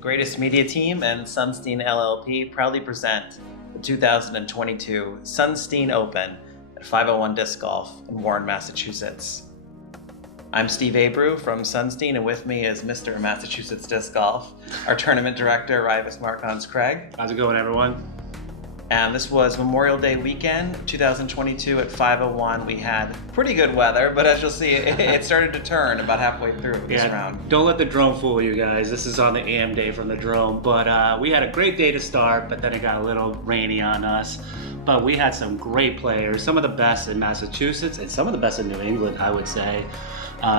The Greatest Media Team and Sunstein LLP proudly present the 2022 Sunstein Open at 501 Disc Golf in Warren, Massachusetts. I'm Steve Abreu from Sunstein, and with me is Mr. Massachusetts Disc Golf, our tournament director, Raivis Markons-Craig. How's it going, everyone? And this was Memorial Day weekend, 2022 at 501. We had pretty good weather, but as you'll see, it started to turn about halfway through this round. Don't let the drone fool you guys. This is on the AM day from the drone, but we had a great day to start, but then it got a little rainy on us. But we had some great players, some of the best in Massachusetts and some of the best in New England, I would say.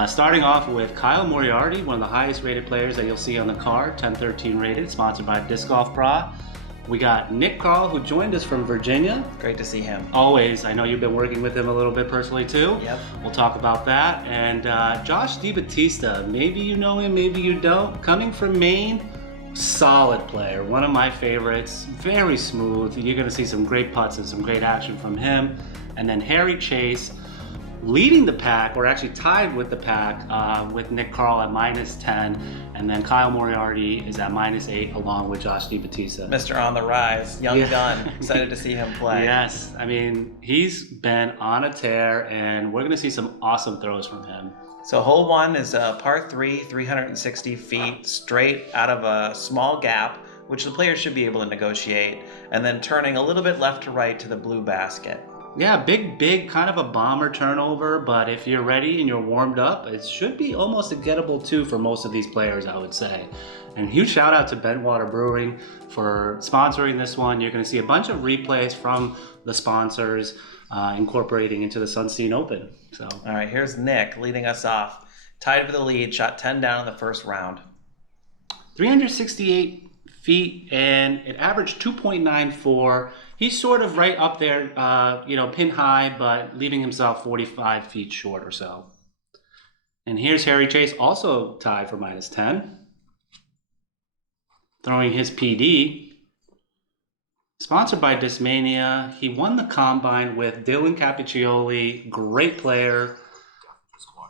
Starting off with Kyle Moriarty, one of the highest rated players that you'll see on the card, 1013 rated, sponsored by Discgolf Pro. We got Nick Carl, who joined us from Virginia. Great to see him. Always. I know you've been working with him a little bit personally too. Yep. We'll talk about that. And Josh DiBattista, maybe you know him, maybe you don't. Coming from Maine, solid player, one of my favorites, very smooth. You're going to see some great putts and some great action from him. And then Chace, leading the pack, or actually tied with the pack, with Nick Carl at -10, and then Kyle Moriarty is at -8 along with Josh DiBattista. Mr. On the rise, young gun. Excited to see him play. Yes, I mean, he's been on a tear, and we're going to see some awesome throws from him. So hole one is a par 3, 360 feet, straight out of a small gap, which the players should be able to negotiate, and then turning a little bit left to right to the blue basket. Yeah, big, kind of a bomber turnover, but if you're ready and you're warmed up, it should be almost a gettable two for most of these players, I would say. And huge shout out to Bentwater Brewing for sponsoring this one. You're going to see a bunch of replays from the sponsors incorporating into the Sunstein Open. So, all right, here's Nick leading us off. Tied for the lead, shot 10 down in the first round. 368 feet, and it averaged 2.94. He's sort of right up there, pin high, but leaving himself 45 feet short or so. And here's Chace, also tied for -10. Throwing his PD. Sponsored by Discmania. He won the Combine with Dylan Capiccioli, great player.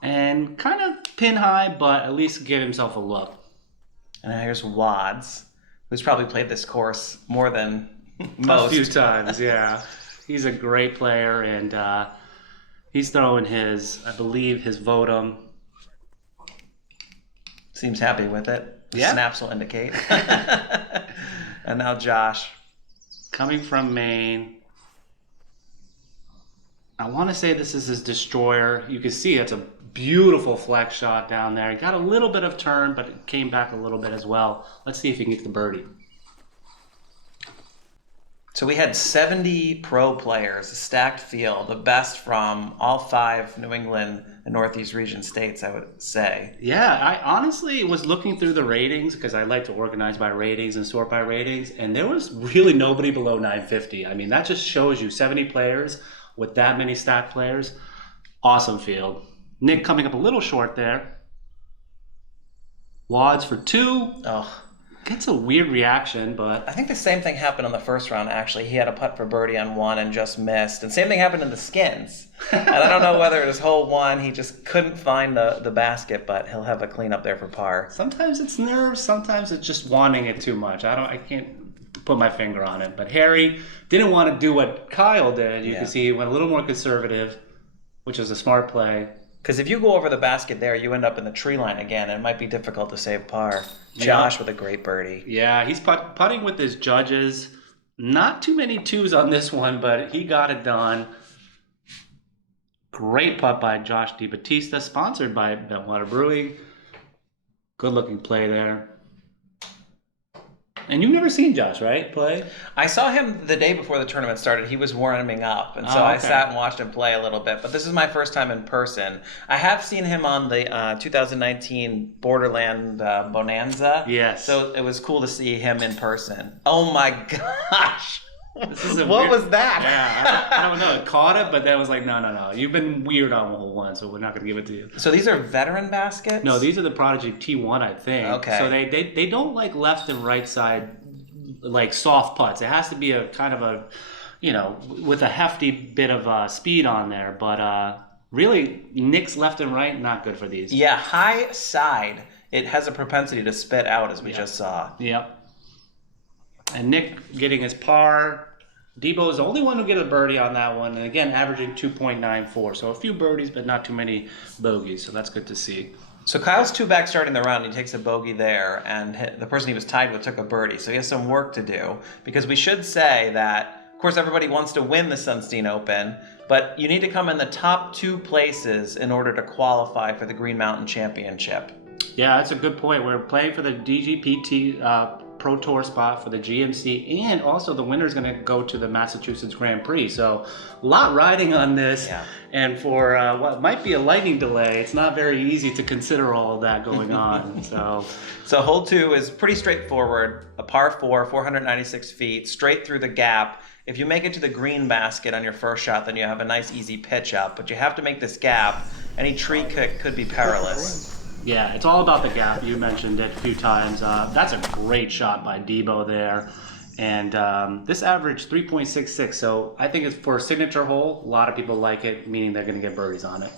And kind of pin high, but at least give himself a look. And here's Wads, who's probably played this course more than most. A few times, yeah. He's a great player, and he's throwing his, I believe, his Votum. Seems happy with it. Yeah. Snaps will indicate. And now Josh. Coming from Maine. I want to say this is his destroyer. You can see it's a beautiful flex shot down there. He got a little bit of turn, but it came back a little bit as well. Let's see if he can get the birdie. So we had 70 pro players, a stacked field, the best from all 5 New England and Northeast region states, I would say. Yeah, I honestly was looking through the ratings because I like to organize by ratings and sort by ratings, and there was really nobody below 950. I mean, that just shows you 70 players with that many stacked players. Awesome field. Nick coming up a little short there. Wads for 2. Oh. Gets a weird reaction, but I think the same thing happened in the first round, actually. He had a putt for birdie on 1 and just missed. And same thing happened in the skins. And I don't know whether it was hole 1, he just couldn't find the basket, but he'll have a clean up there for par. Sometimes it's nerves, sometimes it's just wanting it too much. I can't put my finger on it. But Harry didn't want to do what Kyle did. You can see he went a little more conservative, which is a smart play. Because if you go over the basket there, you end up in the tree line again, and it might be difficult to save par. Josh with a great birdie. Yeah, he's putting with his judges. Not too many 2s on this one, but he got it done. Great putt by Josh DiBattista, sponsored by Bentwater Brewing. Good looking play there. And you've never seen Josh, right, play? I saw him the day before the tournament started. He was warming up, and so I sat and watched him play a little bit. But this is my first time in person. I have seen him on the 2019 Borderland Bonanza. Yes. So it was cool to see him in person. Oh my gosh. What was that? Yeah, I don't know. It caught it, but then it was like, no. You've been weird on hole 1, so we're not going to give it to you. So these are veteran baskets? No, these are the Prodigy T1, I think. Okay. So they don't like left and right side, like soft putts. It has to be a kind of a, with a hefty bit of speed on there. But really, nicks left and right, not good for these. Yeah, high side it has a propensity to spit out, as we just saw. Yep. And Nick getting his par. Debo is the only one who get a birdie on that one, and again averaging 2.94. So a few birdies, but not too many bogeys. So that's good to see. So Kyle's 2 back starting the round. He takes a bogey there, and the person he was tied with took a birdie. So he has some work to do, because we should say that, of course, everybody wants to win the Sunstein Open, but you need to come in the top 2 places in order to qualify for the Green Mountain Championship. Yeah, that's a good point. We're playing for the DGPT Pro Tour spot for the GMC, and also the winner is going to go to the Massachusetts Grand Prix. So a lot riding on this, and for what might be a lightning delay, it's not very easy to consider all of that going on. So hole 2 is pretty straightforward. A par 4, 496 feet, straight through the gap. If you make it to the green basket on your first shot, then you have a nice easy pitch up, but you have to make this gap. Any tree kick could be perilous. Yeah, it's all about the gap. You mentioned it a few times. That's a great shot by Debo there. And this averaged 3.66, so I think it's for a signature hole. A lot of people like it, meaning they're going to get birdies on it.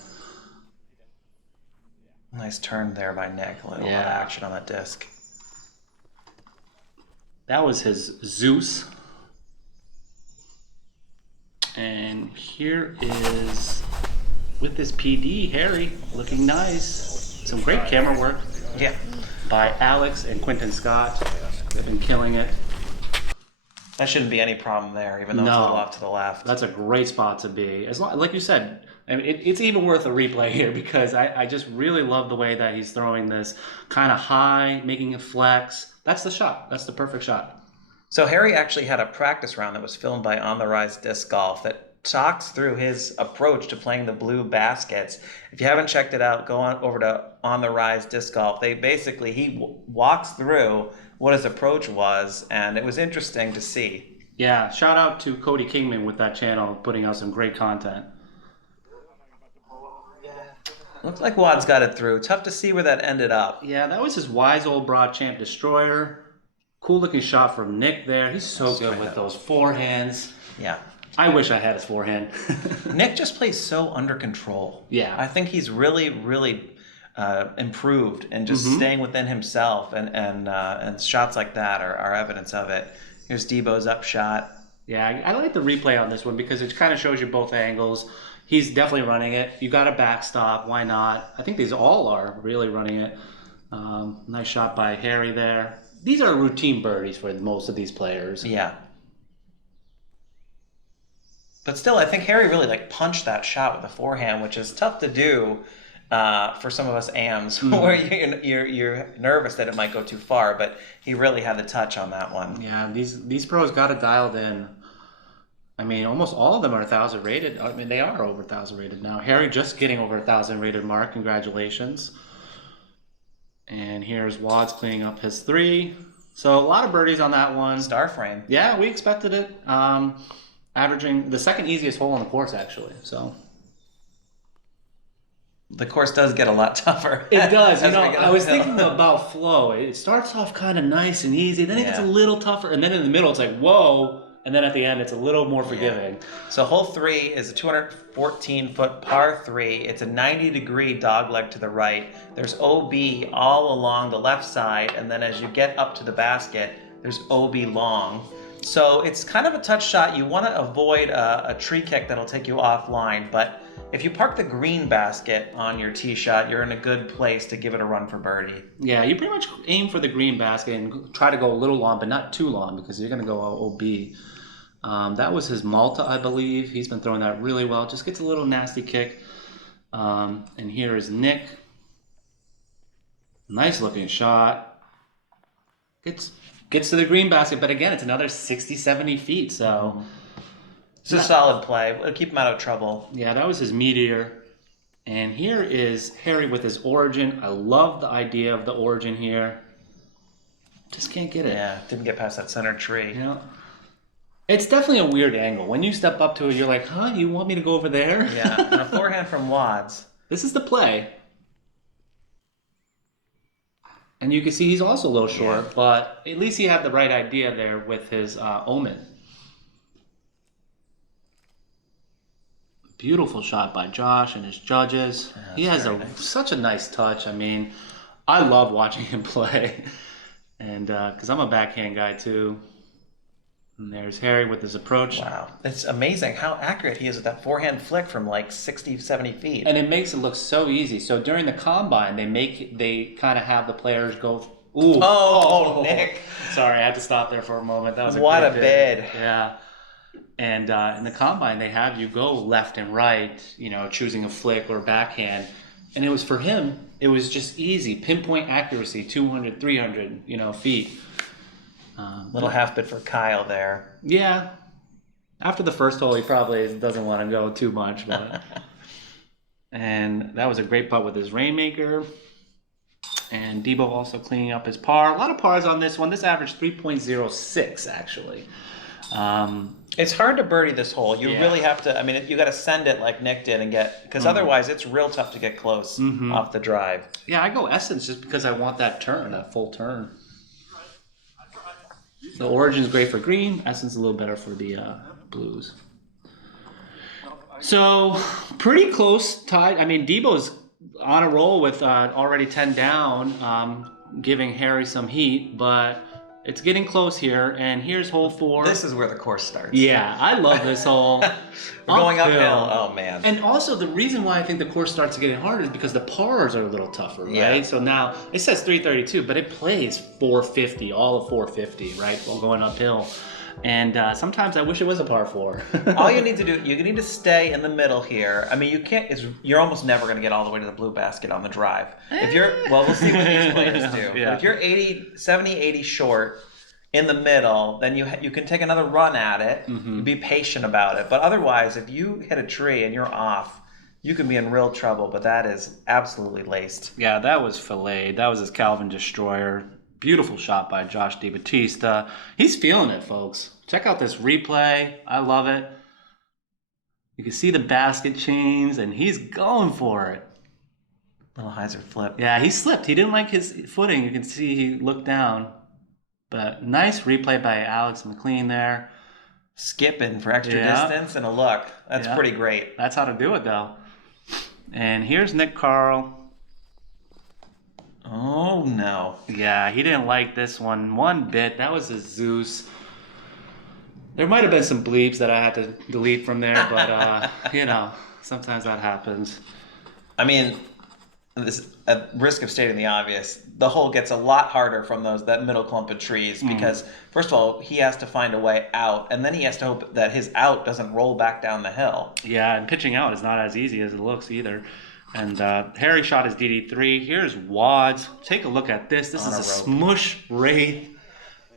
Nice turn there by Nick. A little action on that disc. That was his Zeus. And here is, with this PD, Harry, looking nice. Some great camera work by Alex and Quinten Scott. They've been killing it. That shouldn't be any problem there, even though it's a little off to the left. That's a great spot to be. As long, like you said, I mean, it's even worth a replay here, because I just really love the way that he's throwing this kind of high, making it flex. That's the shot. That's the perfect shot. So Harry actually had a practice round that was filmed by On the Rise Disc Golf that talks through his approach to playing the blue baskets. If you haven't checked it out, go on over to On the Rise Disc Golf. He walks through what his approach was, and it was interesting to see. Yeah, shout out to Cody Kingman with that channel, putting out some great content. Looks like Wad's got it through. Tough to see where that ended up. Yeah, that was his Wise Old Broad Champ Destroyer. Cool looking shot from Nick there. He's so good with those forehands. Yeah. I wish I had his forehand. Nick just plays so under control. Yeah. I think he's really, really improved and just staying within himself, and shots like that are evidence of it. Here's Debo's up shot. Yeah, I like the replay on this one because it kind of shows you both angles. He's definitely running it. You got a backstop. Why not? I think these all are really running it. Nice shot by Harry there. These are routine birdies for most of these players. Yeah. But still, I think Harry really punched that shot with a forehand, which is tough to do for some of us AMs, where you're nervous that it might go too far. But he really had the touch on that one. Yeah, these pros got it dialed in. I mean, almost all of them are 1,000 rated. I mean, they are over 1,000 rated now. Harry just getting over 1,000 rated mark. Congratulations. And here's Wads cleaning up his 3. So a lot of birdies on that one. Star frame. Yeah, we expected it. Averaging the second easiest hole on the course, actually. So the course does get a lot tougher. It does. I was thinking about flow. It starts off kind of nice and easy, then it gets a little tougher, and then in the middle it's like, whoa, and then at the end it's a little more forgiving. So hole 3 is a 214-foot par 3. It's a 90-degree dogleg to the right. There's OB all along the left side, and then as you get up to the basket, there's OB long. So it's kind of a touch shot. You want to avoid a tree kick that'll take you offline, but if you park the green basket on your tee shot, you're in a good place to give it a run for birdie. Yeah, you pretty much aim for the green basket and try to go a little long, but not too long, because you're going to go OB. That was his Malta, I believe. He's been throwing that really well. Just gets a little nasty kick. And here is Nick. Nice looking shot. Gets to the green basket, but again, it's another 60, 70 feet, so... It's a solid play. It'll keep him out of trouble. Yeah, that was his Meteor. And here is Harry with his Origin. I love the idea of the Origin here. Just can't get it. Yeah, didn't get past that center tree. Yeah. It's definitely a weird angle. When you step up to it, you're like, huh, you want me to go over there? Yeah, and a forehand from Wads. This is the play. And you can see he's also a little short, but at least he had the right idea there with his Omen. Beautiful shot by Josh and his judges. Yeah, he has such a nice touch. I mean, I love watching him play. And because I'm a backhand guy too. And there's Harry with his approach. Wow. It's amazing how accurate he is with that forehand flick from like 60, 70 feet. And it makes it look so easy. So during the combine, they kind of have the players go, ooh. Oh, Nick. Sorry, I had to stop there for a moment. That was What a bid. Yeah. And in the combine, they have you go left and right, choosing a flick or backhand. And it was for him, it was just easy. Pinpoint accuracy, 200, 300, feet. Little half bit for Kyle there. Yeah. After the first hole, he probably doesn't want to go too much. But and that was a great putt with his Rainmaker. And Debo also cleaning up his par. A lot of pars on this one. This averaged 3.06, actually. It's hard to birdie this hole. You really have to, you got to send it like Nick did and because otherwise it's real tough to get close off the drive. Yeah, I go Essence just because I want that turn, that full turn. The Origin's great for green. Essence a little better for the blues. So, pretty close tied. Debo's on a roll with already 10 down, giving Harry some heat, but it's getting close here, and here's hole 4. This is where the course starts. Yeah, I love this hole. We're going uphill. Oh, man. And also, the reason why I think the course starts getting harder is because the pars are a little tougher, right? Yeah. So now, it says 332, but it plays 450, all of 450, right, while going uphill. And sometimes I wish it was a par 4. All you need to do, you need to stay in the middle here. You're almost never going to get all the way to the blue basket on the drive. We'll see what these players do. Yeah. But if you're 70, 80 short in the middle, then you can take another run at it, be patient about it. But otherwise, if you hit a tree and you're off, you can be in real trouble, but that is absolutely laced. Yeah, that was filleted. That was his Calvin Destroyer. Beautiful shot by Josh DiBattista. He's feeling it, folks. Check out this replay. I love it. You can see the basket chains, and he's going for it. Little hyzer flip. Yeah, he slipped. He didn't like his footing. You can see he looked down. But nice replay by Alex MaClean there. Skipping for extra distance and a look. That's pretty great. That's how to do it, though. And here's Nick Carl. Oh, no. Yeah, he didn't like this one bit. That was a Zeus. There might have been some bleeps that I had to delete from there, but, sometimes that happens. This, at risk of stating the obvious, the hole gets a lot harder from that middle clump of trees because, first of all, he has to find a way out, and then he has to hope that his out doesn't roll back down the hill. Yeah, and pitching out is not as easy as it looks either. And Harry shot his DD3. Here's Wads. Take a look at this. This is a smush wraith.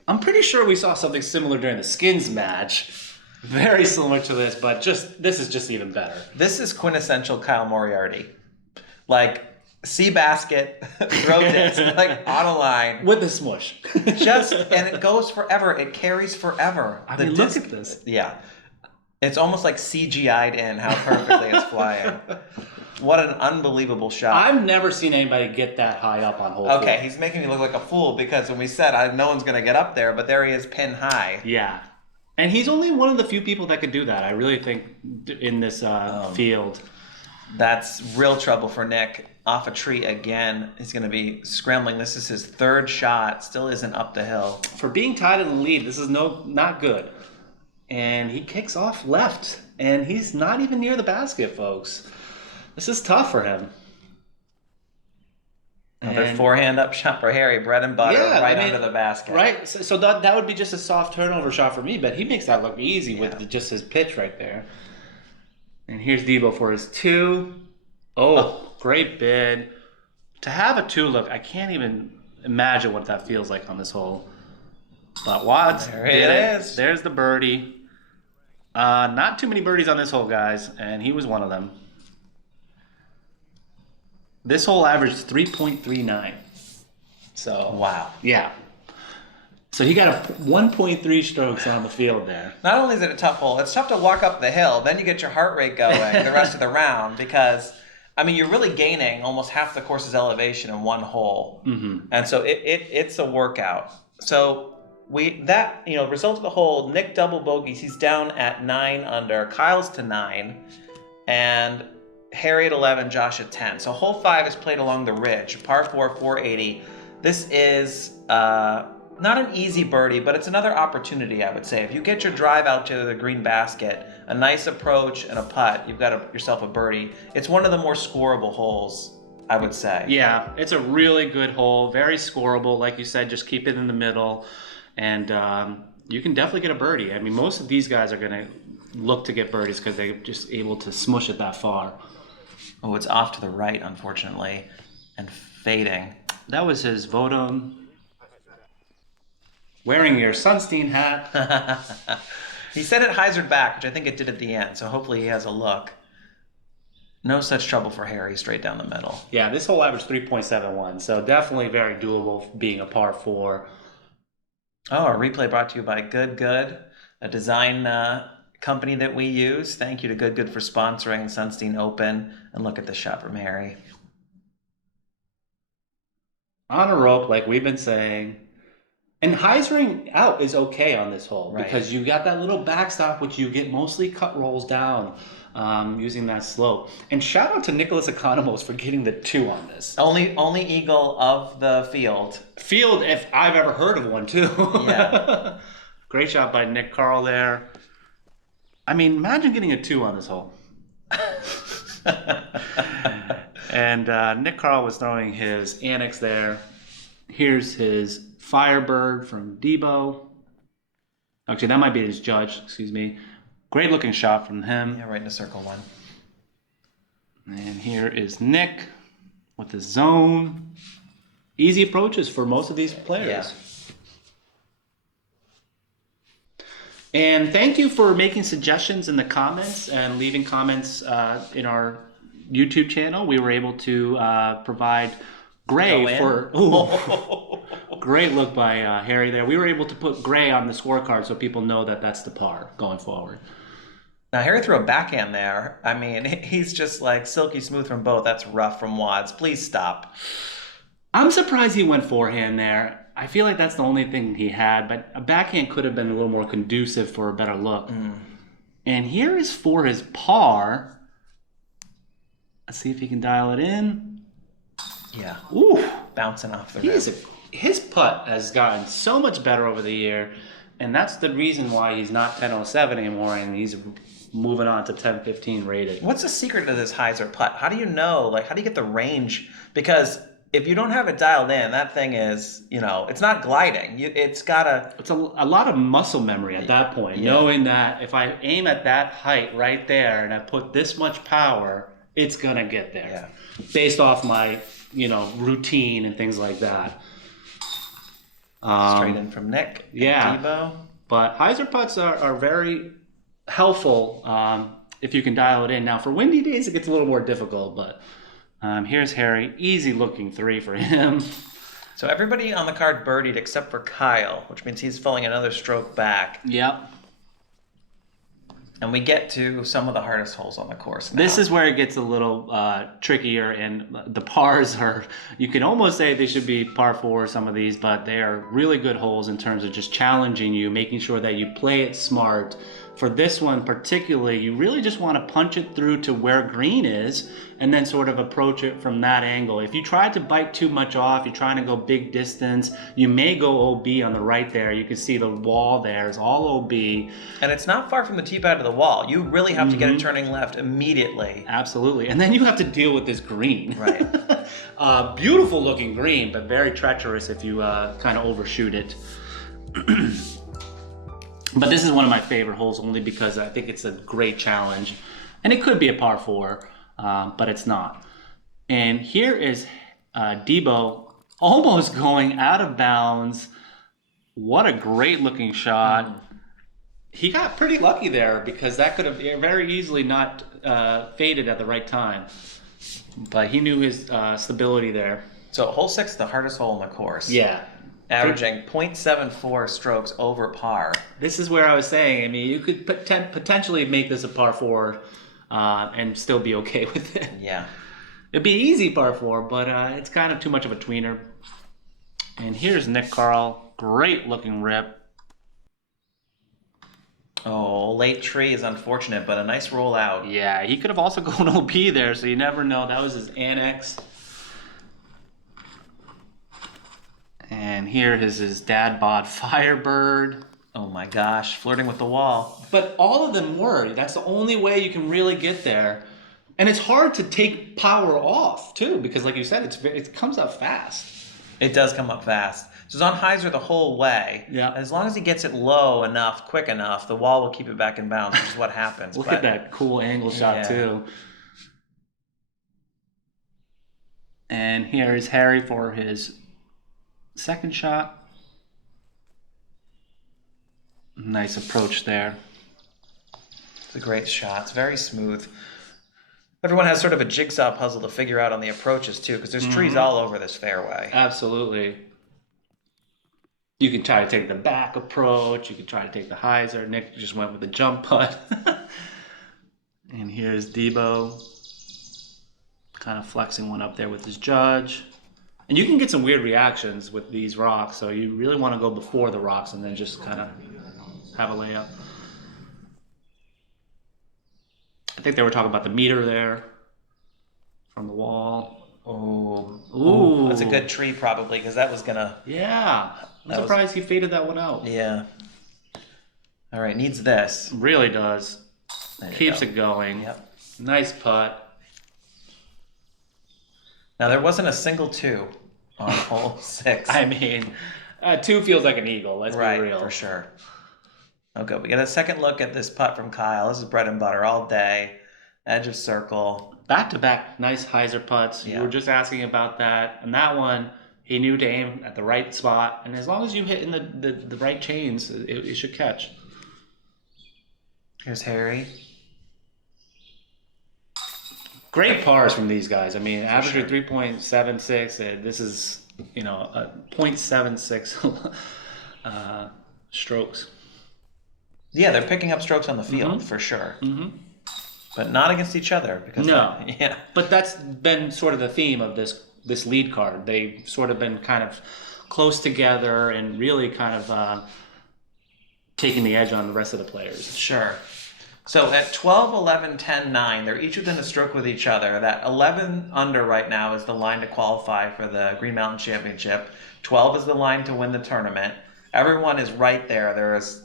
I'm pretty sure we saw something similar during the Skins match. Very similar to this, but this is just even better. This is quintessential Kyle Moriarty. Like, sea basket, throw disc, like on a line. With the smush. And it goes forever. It carries forever. Look at this. Yeah. It's almost like CGI'd in how perfectly it's flying. What an unbelievable shot. I've never seen anybody get that high up on hole 4. Okay, he's making me look like a fool because when we said no one's going to get up there, but there he is pin high. Yeah. And he's only one of the few people that could do that, I really think, in this field. That's real trouble for Nick. Off a tree again. He's going to be scrambling. This is his third shot. Still isn't up the hill. For being tied in the lead, this is not good. And he kicks off left. And he's not even near the basket, folks. This is tough for him. Another forehand up shot for Harry. Bread and butter under the basket. Right. So that would be just a soft turnover shot for me, but he makes that look easy with just his pitch right there. And here's Debo for his 2. Oh, great bid. To have a 2 look, I can't even imagine what that feels like on this hole. But Watts there it is. There's the birdie. Not too many birdies on this hole, guys, and he was one of them. This hole averaged 3.39. So wow. Yeah. So he got a 1.3 strokes on the field there. Not only is it a tough hole, it's tough to walk up the hill. Then you get your heart rate going the rest of the round because, you're really gaining almost half the course's elevation in one hole. Mm-hmm. And so it's a workout. So result of the hole, Nick double bogeys. He's down at 9 under. Kyle's to 9. And Harry at 11, Josh at 10. So hole 5 is played along the ridge, par 4, 480. This is not an easy birdie, but it's another opportunity, I would say. If you get your drive out to the green basket, a nice approach and a putt, you've got yourself a birdie. It's one of the more scoreable holes, I would say. Yeah, it's a really good hole, very scoreable. Like you said, just keep it in the middle, and you can definitely get a birdie. I mean, most of these guys are going to look to get birdies because they're just able to smush it that far. Oh, it's off to the right, unfortunately, and fading. That was his Vodum. Wearing your Sunstein hat. He said it hyzered back, which I think it did at the end, so hopefully he has a look. No such trouble for Harry, straight down the middle. Yeah, this hole averaged 3.71, so definitely very doable being a par 4. Oh, our replay brought to you by Good, a design company that we use. Thank you to Good for sponsoring Sunstein Open. And look at the shot from Harry. On a rope, like we've been saying. And hyzering out is okay on this hole, right? Because you got that little backstop, which you get mostly cut rolls down using that slope. And shout out to Nicholas Economos for getting the 2 on this. Only eagle of the field. Field, if I've ever heard of one, too. Yeah. Great shot by Nick Carl there. I mean, imagine getting a 2 on this hole. And Nick Carl was throwing his Annex there. Here's his Firebird from Debo. Actually, that might be his Judge, excuse me. Great looking shot from him. Yeah, right into circle 1. And here is Nick with the zone. Easy approaches for most of these players. Yeah. And thank you for making suggestions in the comments and leaving comments in our YouTube channel. We were able to provide gray for... Great look by Harry there. We were able to put gray on the scorecard so people know that that's the par going forward. Now, Harry threw a backhand there. I mean, he's just like silky smooth from both. That's rough from Wads. Please stop. I'm surprised he went forehand there. I feel like that's the only thing he had, but a backhand could have been a little more conducive for a better look. And here is for his par. Let's see if he can dial it in. Yeah. Ooh. Bouncing off the rim. His putt has gotten so much better over the year, and that's the reason why he's not 1007 anymore, and he's moving on to 1015 rated. What's the secret to this hyzer putt? How do you know? Like, how do you get the range? Because if you don't have it dialed in, that thing is, it's not gliding. It's a lot of muscle memory at that point, knowing that if I aim at that height right there and I put this much power, it's going to get there. Yeah. Based off my, routine and things like that. Straight in from Nick. Yeah. Debo. But hyzer putts are very helpful if you can dial it in. Now, for windy days, it gets a little more difficult, but here's Harry. Easy looking 3 for him. So everybody on the card birdied except for Kyle, which means he's falling another stroke back. Yep. And we get to some of the hardest holes on the course now. This is where it gets a little trickier, and the pars are, you can almost say they should be par 4, some of these, but they are really good holes in terms of just challenging you, making sure that you play it smart. For this one particularly, you really just want to punch it through to where green is and then sort of approach it from that angle. If you try to bite too much off, you're trying to go big distance, you may go OB on the right there. You can see the wall there is all OB. And it's not far from the tee pad to the wall. You really have to get it turning left immediately. Absolutely. And then you have to deal with this green. Right. Beautiful looking green, but very treacherous if you kind of overshoot it. But this is one of my favorite holes only because I think it's a great challenge. And it could be a par 4, but it's not. And here is Debo almost going out of bounds. What a great looking shot. He got pretty lucky there because that could have very easily not faded at the right time. But he knew his stability there. So hole 6 is the hardest hole in the course. Yeah. Averaging 0.74 strokes over par. This is where I was saying, I mean, you could potentially make this a par 4 and still be okay with it. Yeah. It'd be easy par 4, but it's kind of too much of a tweener. And here's Nick Carl. Great looking rip. Oh, late tree is unfortunate, but a nice roll out. Yeah, he could have also gone OP there, so you never know. That was his annex. And here is his dad bod Firebird. Oh my gosh, flirting with the wall. But all of them were. That's the only way you can really get there. And it's hard to take power off, too, because like you said, it comes up fast. It does come up fast. So it's on hyzer the whole way. Yeah. As long as he gets it low enough, quick enough, the wall will keep it back in bounds, which is what happens. Look at that cool angle shot, too. And here is Harry for his second shot. Nice approach there. It's a great shot. It's very smooth. Everyone has sort of a jigsaw puzzle to figure out on the approaches, too, because there's trees all over this fairway. Absolutely. You can try to take the back approach. You can try to take the hyzer. Nick just went with the jump putt. And here's Debo. Kind of flexing one up there with his judge. And you can get some weird reactions with these rocks, so you really want to go before the rocks and then just kind of have a layup. I think they were talking about the meter there from the wall. Oh, ooh, that's a good tree probably, because that was gonna. Yeah, I'm surprised he faded that one out. Yeah. All right, needs this. Really does. Keeps it going. Yep. Nice putt. Now there wasn't a single 2 on hole 6. I mean, 2 feels like an eagle. Let's be real. Right, for sure. Okay, we get a second look at this putt from Kyle. This is bread and butter all day. Edge of circle. Back-to-back nice hyzer putts. You were just asking about that. And that one, he knew to aim at the right spot. And as long as you hit in the right chains, it should catch. Here's Harry. Great pars from these guys. I mean, average 3.76. This is, a 0.76 strokes. Yeah, they're picking up strokes on the field for sure. But not against each other. Because But that's been sort of the theme of this lead card. They've sort of been kind of close together and really kind of taking the edge on the rest of the players. Sure. So at 12, 11, 10, 9, they're each within a stroke with each other. That 11 under right now is the line to qualify for the Green Mountain Championship. 12 is the line to win the tournament. Everyone is right there. There is,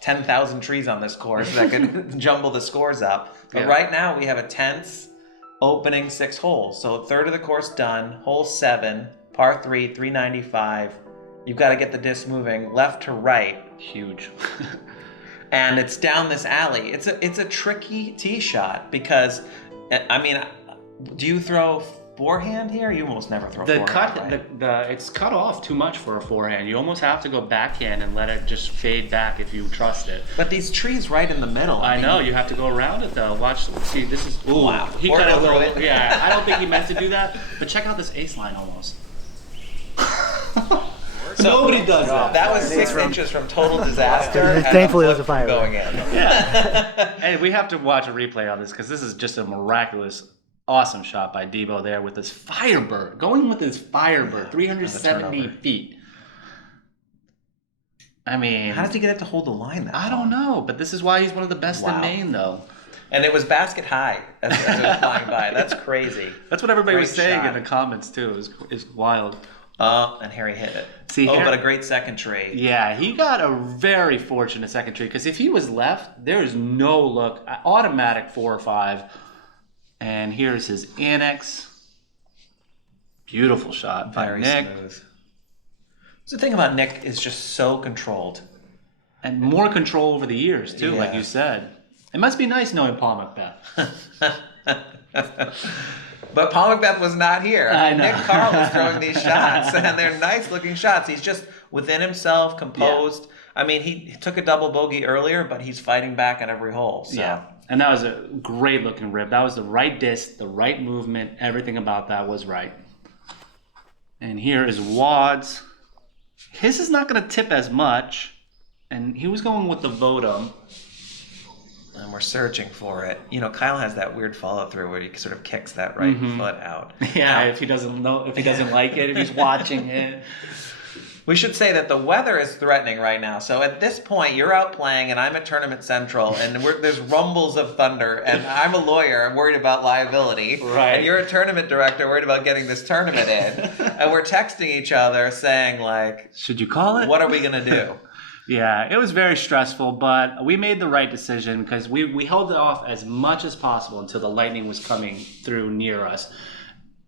10,000 trees on this course that could jumble the scores up. But right now we have a tense opening 6 holes. So a third of the course done. Hole 7, par 3, 395. You've got to get the disc moving left to right. Huge. And it's down this alley. It's a tricky tee shot because, I mean, do you throw forehand here? You almost never throw forehand. It's cut off too much for a forehand. You almost have to go backhand and let it just fade back if you trust it. But these trees right in the middle. I know, you have to go around it though. Watch, see, this is, ooh, wow. He cut it a little, yeah, I don't think he meant to do that, but check out this ace line almost. So, nobody does that. That was 6 inches from total disaster. Thankfully, it was a fire going in. Yeah. Hey, we have to watch a replay on this because this is just a miraculous, awesome shot by Debo there with his Firebird. Going with his Firebird, 370 feet. I mean, how does he get it to hold the line that I don't know, but this is why he's one of the best in Maine, though. And it was basket high as it was flying by. That's crazy. That's what everybody was saying in the comments too. It's wild. And Harry hit it. See, but a great second tree. Yeah, he got a very fortunate second tree because if he was left, there is no look. Automatic 4 or 5. And here's his annex. Beautiful shot by Nick. Smooth. The thing about Nick is just so controlled. And more control over the years, too, like you said. It must be nice knowing Paul Macbeth. But Paul Macbeth was not here. I know. Nick Carl was throwing these shots, and they're nice-looking shots. He's just within himself, composed. Yeah. I mean, he took a double bogey earlier, but he's fighting back on every hole. So. Yeah, and that was a great-looking rip. That was the right disc, the right movement. Everything about that was right. And here is Wad's. His is not going to tip as much, and he was going with the Vodum. And we're searching for it. You know, Kyle has that weird follow-through where he sort of kicks that right foot out. Yeah, if he doesn't know, if he doesn't like it, if he's watching it. We should say that the weather is threatening right now. So at this point, you're out playing, and I'm at Tournament Central, and there's rumbles of thunder, and I'm a lawyer. I'm worried about liability. Right. And you're a tournament director worried about getting this tournament in. And we're texting each other saying, like, should you call it? What are we going to do? Yeah, it was very stressful, but we made the right decision because we held it off as much as possible until the lightning was coming through near us.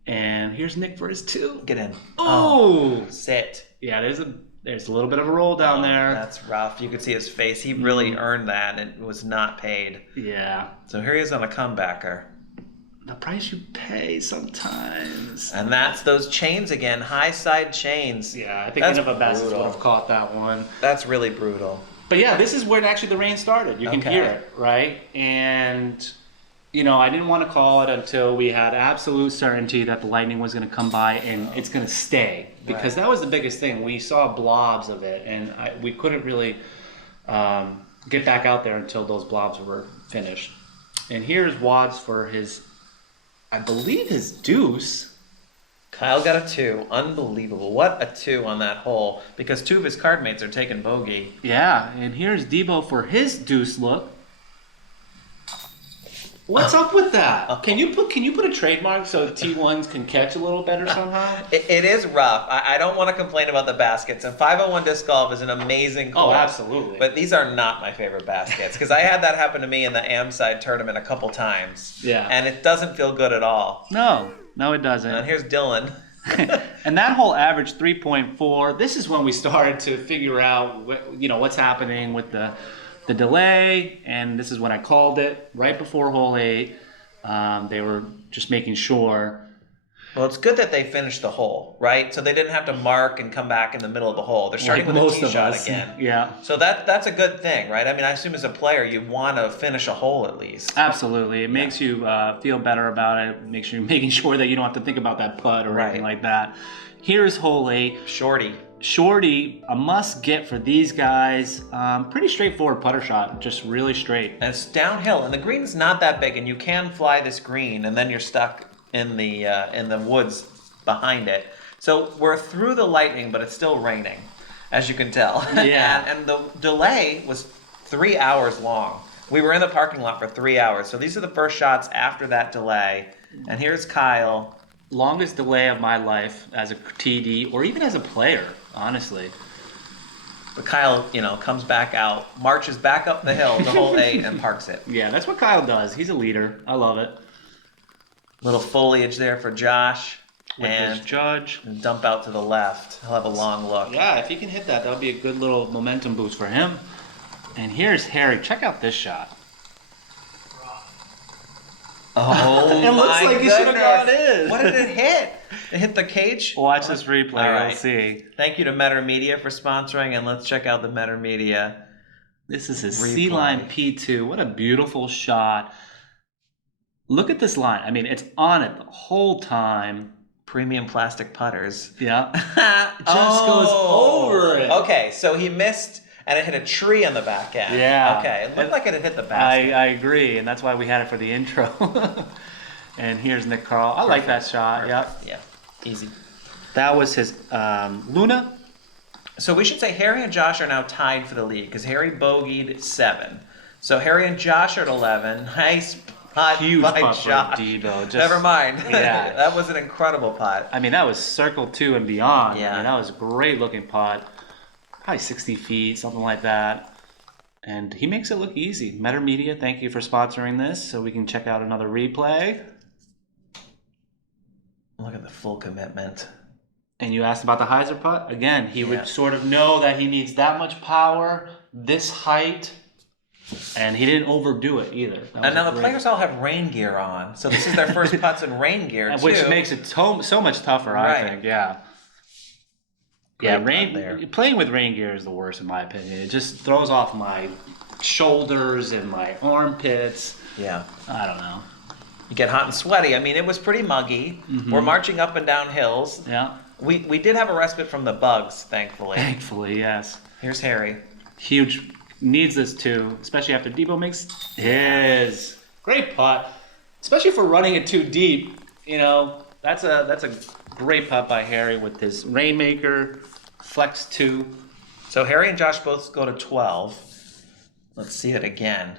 And here's Nick for his 2. Get in. Oh! Sit. Yeah, there's a little bit of a roll down there. That's rough. You could see his face. He really earned that, and it was not paid. Yeah. So here he is on a comebacker. The price you pay sometimes. And that's those chains again, high side chains. Yeah, I think any of our best would have caught that one. That's really brutal. But yeah, this is where actually the rain started. You can hear it, right? And, you know, I didn't want to call it until we had absolute certainty that the lightning was going to come by and it's going to stay. Because that was the biggest thing. We saw blobs of it, and we couldn't really get back out there until those blobs were finished. And here's Wads for his, I believe, his deuce. Kyle got a 2. Unbelievable. What a 2 on that hole. Because 2 of his card mates are taking bogey. Yeah, and here's Debo for his deuce look. What's up with that? Can you put a trademark so T1s can catch a little better somehow? It is rough. I don't want to complain about the baskets. And 501 Disc Golf is an amazing course. Oh, absolutely. But these are not my favorite baskets. Because I had that happen to me in the Amside tournament a couple times. Yeah. And it doesn't feel good at all. No, it doesn't. And here's Dylan. And that hole averaged 3.4. This is when we started to figure out what's happening with the delay, and this is when I called it right before hole 8. They were just making sure. Well, it's good that they finished the hole, right? So they didn't have to mark and come back in the middle of the hole. They're starting with a tee shot again. Yeah. So that's a good thing, right? I mean, I assume as a player, you want to finish a hole at least. Absolutely. It makes you feel better about it. Makes you making sure that you don't have to think about that putt or anything like that. Here's hole 8. Shorty, a must get for these guys. Pretty straightforward putter shot, just really straight. And it's downhill, and the green's not that big, and you can fly this green, and then you're stuck in the woods behind it. So we're through the lightning, but it's still raining, as you can tell. Yeah. and the delay was 3 hours long. We were in the parking lot for 3 hours. So these are the first shots after that delay. And here's Kyle. Longest delay of my life as a TD or even as a player, honestly. But Kyle, comes back out, marches back up the hill to hole 8 and parks it. Yeah, that's what Kyle does. He's a leader. I love it. Little foliage there for Josh. With his judge. And dump out to the left. He'll have a long look. Yeah, if he can hit that would be a good little momentum boost for him. And here's Harry. Check out this shot. Oh, it looks like he should have gone in. What did it hit? It hit the cage? Watch this replay. All right. We'll see. Thank you to Metter Media for sponsoring, and let's check out the Metter Media. This is his C-line P2. What a beautiful shot. Look at this line. I mean, it's on it the whole time. Premium plastic putters. Yeah. Just goes over it. Okay, so he missed... And it hit a tree on the back end. Yeah. Okay, it looked like it had hit the basket. I agree, and that's why we had it for the intro. And here's Nick Carl. I like that shot. Perfect. Yeah, easy. That was his Luna. So we should say Harry and Josh are now tied for the lead because Harry bogeyed 7. So Harry and Josh are at 11. Nice putt Huge by putt Josh. for Debo. Never mind. Yeah. That was an incredible putt. I mean, that was circle 2 and beyond. Yeah. I mean, that was a great looking putt. Probably 60 feet, something like that. And he makes it look easy. Metter Media, thank you for sponsoring this so we can check out another replay. Look at the full commitment. And you asked about the hyzer putt. Again, he would sort of know that he needs that much power, this height, and he didn't overdo it either. And now the players all have rain gear on. So this is their first putts in rain gear, too. Which makes it so much tougher, I think. Yeah. Playing with rain gear is the worst in my opinion. It just throws off my shoulders and my armpits. Yeah. I don't know. You get hot and sweaty. I mean, it was pretty muggy. Mm-hmm. We're marching up and down hills. Yeah. We did have a respite from the bugs, thankfully. Thankfully, yes. Here's Harry. Huge. Needs this too, especially after Debo makes his. Great putt. Especially for running it too deep. That's a great putt by Harry with his Rainmaker. Flex 2. So Harry and Josh both go to 12. Let's see it again.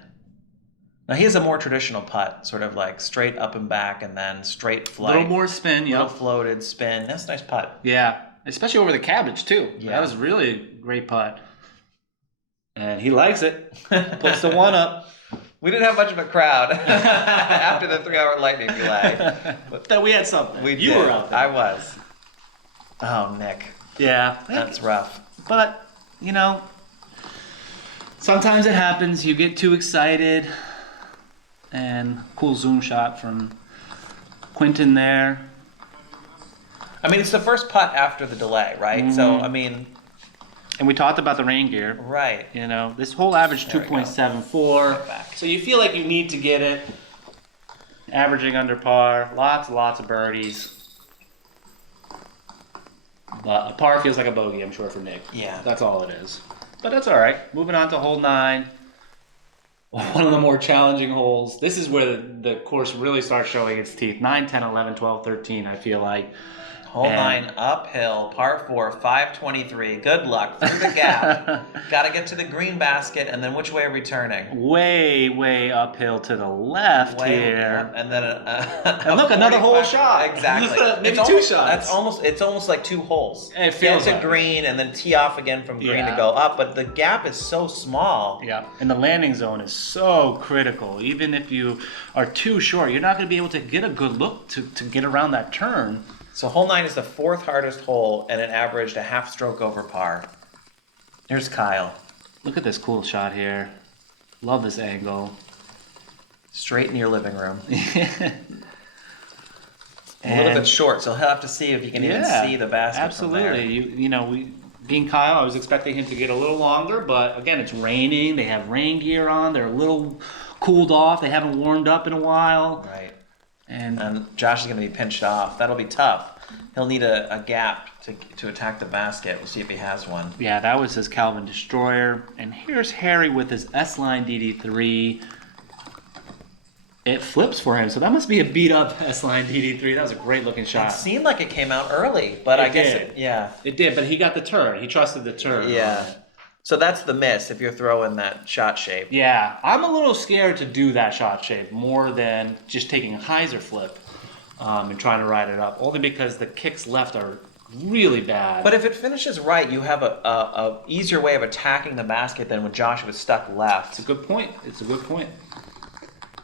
Now he has a more traditional putt, sort of like straight up and back and then straight flight. A little more spin, Little floated spin. That's a nice putt. Yeah, especially over the cabbage too. Yeah. That was really a great putt. And he likes it. Puts the 1 up. We didn't have much of a crowd after the 3-hour lightning delay. But we had something. You were out there. I was. Oh, Nick. Yeah. That's rough. But, you know, sometimes it happens. You get too excited. And cool zoom shot from Quinten there. I mean, it's the first putt after the delay, right? Mm-hmm. So, I mean... And we talked about the rain gear. Right. You know, this whole average 2.74. So you feel like you need to get it. Averaging under par. Lots of birdies. But a par feels like a bogey, I'm sure, for Nick. Yeah. That's all it is. But that's all right. Moving on to hole 9. One of the more challenging holes. This is where the course really starts showing its teeth. 9, 10, 11, 12, 13, I feel like. Hole 9, uphill, par 4, 523. Good luck through the gap. Got to get to the green basket, and then which way are we turning? Way uphill to the left here. And then and look, another whole shot. Exactly. Maybe two shots. It's almost like 2 holes. It feels get like to green and then tee off again from green to go up, but the gap is so small. Yeah, and the landing zone is so critical. Even if you are too short, you're not going to be able to get a good look to get around that turn. So hole 9 is the 4th hardest hole, and it averaged a half stroke over par. Here's Kyle. Look at this cool shot here. Love this angle. Straight in your living room. A little bit short, so he'll have to see if he can even see the basket. Absolutely. You know, being Kyle, I was expecting him to get a little longer, but again, it's raining. They have rain gear on. They're a little cooled off. They haven't warmed up in a while. Right. And Josh is going to be pinched off. That'll be tough. He'll need a gap to attack the basket. We'll see if he has one. Yeah, that was his Calvin Destroyer. And here's Harry with his S-Line DD3. It flips for him, so that must be a beat-up S-Line DD3. That was a great-looking shot. It seemed like it came out early, but I guess it did, but he got the turn. He trusted the turn. Yeah. So that's the miss if you're throwing that shot shape. Yeah, I'm a little scared to do that shot shape more than just taking a hyzer flip and trying to ride it up, only because the kicks left are really bad. But if it finishes right, you have a easier way of attacking the basket than when Josh was stuck left. It's a good point.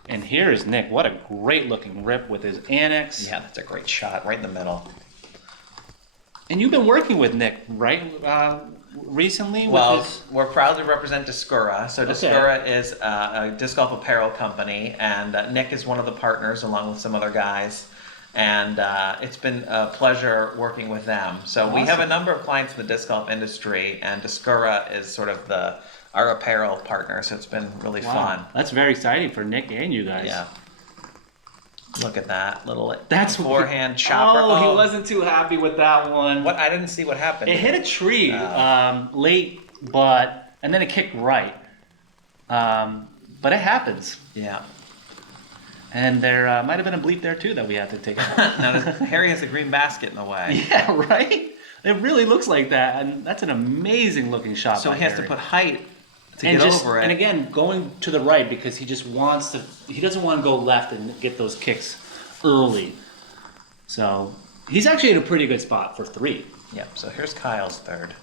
And here's Nick. What a great-looking rip with his annex. Yeah, that's a great shot right in the middle. And you've been working with Nick, right? Recently? Well, we're proud to represent Discura. So Discura is a disc golf apparel company, and Nick is one of the partners along with some other guys. And it's been a pleasure working with them. So we have a number of clients in the disc golf industry, and Discura is sort of our apparel partner. So it's been really fun. That's very exciting for Nick and you guys. Yeah. Look at that little forehand chopper. Oh, he wasn't too happy with that one. What? I didn't see what happened. It hit a tree late, and then it kicked right. But it happens. Yeah. And there might have been a bleep there too that we had to take out. Now Harry has a green basket in the way. Yeah, right? It really looks like that, and that's an amazing looking shot. So he has to put height to and get over it. And again, going to the right because he just wants to. He doesn't want to go left and get those kicks early. So he's actually in a pretty good spot for 3. Yeah. So here's Kyle's third.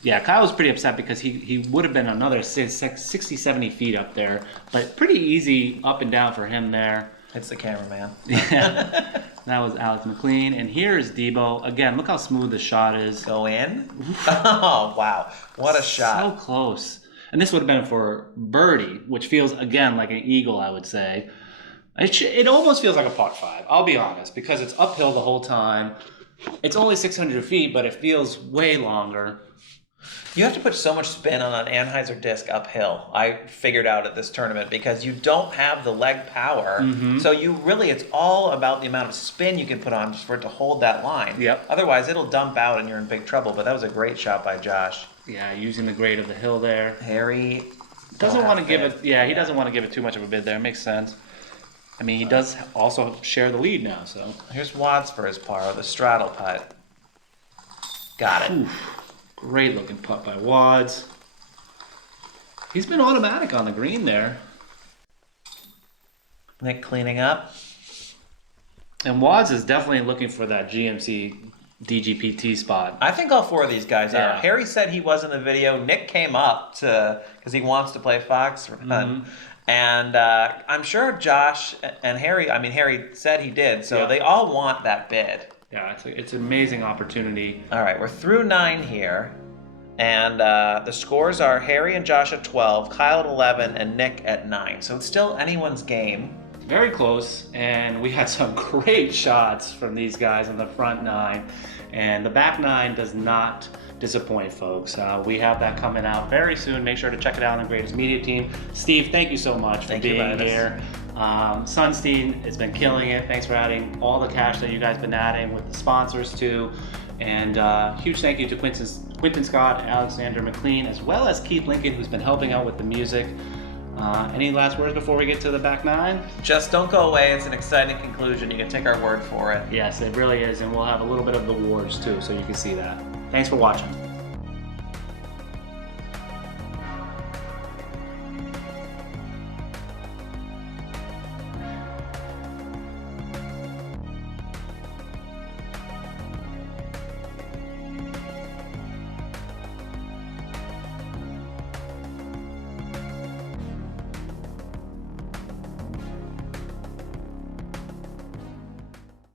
Yeah, Kyle was pretty upset because he would have been another 60, 70 feet up there, but pretty easy up and down for him there. Hits the cameraman. Yeah, that was Alex MaClean. And here is Debo. Again, look how smooth the shot is. Go in. Oh, wow. What a shot. So close. And this would have been for birdie, which feels, again, like an eagle, I would say. It almost feels like a par 5, I'll be honest, because it's uphill the whole time. It's only 600 feet, but it feels way longer. You have to put so much spin on an Anheuser disc uphill, I figured out at this tournament, because you don't have the leg power. Mm-hmm. So it's all about the amount of spin you can put on just for it to hold that line. Yep. Otherwise, it'll dump out and you're in big trouble. But that was a great shot by Josh. Yeah, using the grade of the hill there. Harry doesn't want to give it. Yeah, he doesn't want to give it too much of a bid there. Makes sense. I mean, he does also share the lead now. So here's Watts for his par, the straddle putt. Got it. Oof. Great looking putt by Wads. He's been automatic on the green there. Nick cleaning up. And Wads is definitely looking for that GMC DGPT spot. I think all four of these guys are. Yeah. Harry said he was in the video. Nick came up because he wants to play Fox Run. And I'm sure Josh and Harry, Harry said he did, so they all want that bid. Yeah, it's an amazing opportunity. All right, we're through 9 here. And the scores are Harry and Josh at 12, Kyle at 11, and Nick at 9. So it's still anyone's game. Very close, and we had some great shots from these guys on the front 9, and the back 9 does not disappoint, folks. We have that coming out very soon. Make sure to check it out on the Greatest Media Team. Steve, thank you so much for being here. Sunstein has been killing it. Thanks for adding all the cash that you guys been adding with the sponsors too, and huge thank you to Quinten Scott, Alexander MaClean, as well as Keith Lincoln, who's been helping out with the music. Any last words before we get to the back 9? Just don't go away. It's an exciting conclusion. You can take our word for it. Yes, it really is, and we'll have a little bit of the wars too, so you can see that. Thanks for watching.